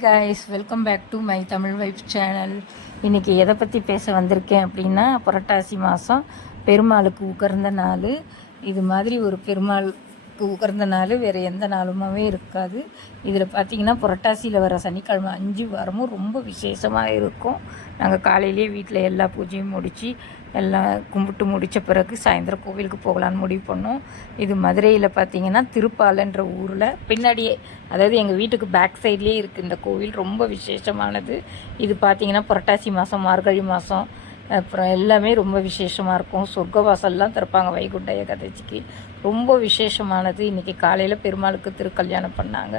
Guys welcome back to my Tamil wife channel இன்றைக்கி எதை பற்றி பேச வந்திருக்கேன் அப்படின்னா புரட்டாசி மாதம் பெருமாளுக்கு உகர்ந்த நாள். இது மாதிரி ஒரு பெருமாள் பெருமாளுக்கு உகர்ந்த நாள் வேறு எந்த நாளுமாவே இருக்காது. இதில் பார்த்திங்கன்னா புரட்டாசியில் வர சனிக்கிழமை அஞ்சு வாரமும் ரொம்ப விசேஷமாக இருக்கும். நாங்கள் காலையிலேயே வீட்டில் எல்லா பூஜையும் முடித்து எல்லாம் கும்பிட்டு முடித்த பிறகு சாயந்தரம் கோவிலுக்கு போகலான்னு முடிவு பண்ணோம். இது மதுரையில் பார்த்திங்கன்னா திருப்பாலன்ற ஊரில் பின்னாடியே அதாவது எங்கள் வீட்டுக்கு பேக் சைட்லேயே இருக்குது இந்த கோவில் ரொம்ப விசேஷமானது. இது பார்த்திங்கன்னா புரட்டாசி மாதம் மார்கழி மாதம் அப்புறம் எல்லாமே ரொம்ப விசேஷமாக இருக்கும். சொர்க்கவாசல்லாம் திறப்பாங்க வைகுண்ட ஏகாதசிக்கு ரொம்ப விசேஷமானது. இன்றைக்கி காலையில் பெருமாளுக்கு திருக்கல்யாணம் பண்ணாங்க.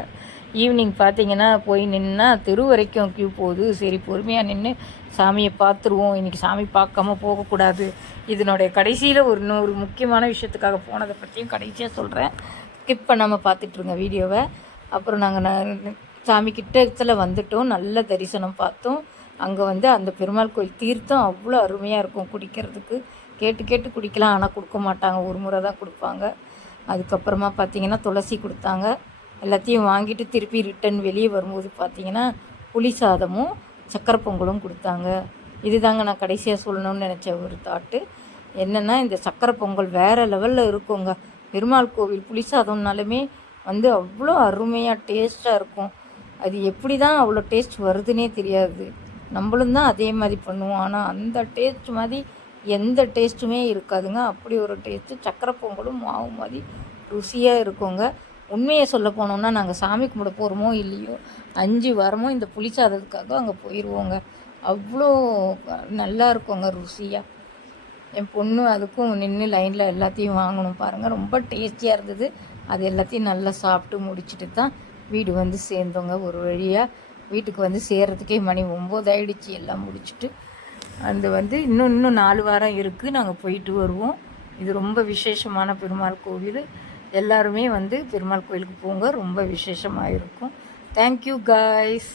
ஈவினிங் பார்த்தீங்கன்னா போய் நின்னா தெரு வரைக்கும் க்யூ போகுது. சரி பொறுமையாக நின்று சாமியை பார்த்துருவோம். இன்றைக்கி சாமி பார்க்காம போகக்கூடாது. இதனுடைய கடைசியில் ஒரு இன்னொரு முக்கியமான விஷயத்துக்காக போனதை பற்றியும் கடைசியாக சொல்கிறேன் ஸ்கிப் பண்ணாமல் பார்த்துட்ருங்க வீடியோவை. அப்புறம் நாங்கள் சாமி கிட்டத்தில் வந்துட்டோம். நல்ல தரிசனம் பார்த்தோம். அங்கே வந்து அந்த பெருமாள் கோயில் தீர்த்தம் அவ்வளோ அருமையாக இருக்கும். குடிக்கிறதுக்கு கேட்டு கேட்டு குடிக்கலாம். ஆனால் கொடுக்க மாட்டாங்க. ஒரு முறை தான் கொடுப்பாங்க. அதுக்கப்புறமா பார்த்தீங்கன்னா துளசி கொடுத்தாங்க. எல்லாத்தையும் வாங்கிட்டு திருப்பி ரிட்டன் வெளியே வரும்போது பார்த்தீங்கன்னா புளி சாதமும் சக்கரை பொங்கலும் கொடுத்தாங்க. இதுதாங்க நான் கடைசியாக சொல்லணும்னு நினச்ச ஒரு தாட்டு என்னென்னா இந்த சக்கரை பொங்கல் வேறு லெவலில் இருக்குங்க. பெருமாள் கோவில் புளி சாதம்னாலுமே வந்து அவ்வளோ அருமையாக டேஸ்ட்டாக இருக்கும். அது எப்படி தான் அவ்வளோ டேஸ்ட் வருதுன்னே தெரியாது. நம்மளும் தான் அதே மாதிரி பண்ணுவோம். ஆனால் அந்த டேஸ்ட் மாதிரி எந்த டேஸ்ட்டுமே இருக்காதுங்க. அப்படி ஒரு டேஸ்ட்டு சக்கரை பொங்கலும் மாவு மாதிரி ருசியாக இருக்குங்க. உண்மையை சொல்ல போனோம்னா நாங்கள் சாமி கும்பிட போகிறோமோ இல்லையோ அஞ்சு வாரமோ இந்த புளி சாதத்துக்காக அங்கே போயிடுவோங்க அவ்வளோ நல்லா இருக்குங்க ருசியாக என் பொண்ணு அதுக்கும் நின்று லைனில் எல்லாத்தையும் வாங்கணும் பாருங்கள் ரொம்ப டேஸ்டியாக இருந்தது. அது எல்லாத்தையும் நல்லா சாப்பிட்டு முடிச்சுட்டு தான் வீடு வந்து சேர்ந்தோங்க. ஒரு வழியாக வீட்டுக்கு வந்து சேர்கிறதுக்கே மணி ஒம்பது ஆயிடுச்சு. எல்லாம் முடிச்சுட்டு அது வந்து இன்னும் இன்னும் நாலு வாரம் இருக்குது நாங்கள் போயிட்டு வருவோம். இது ரொம்ப விசேஷமான பெருமாள் கோவில். எல்லாருமே வந்து பெருமாள் கோயிலுக்கு போங்க. ரொம்ப விசேஷமாக இருக்கும். Thank you guys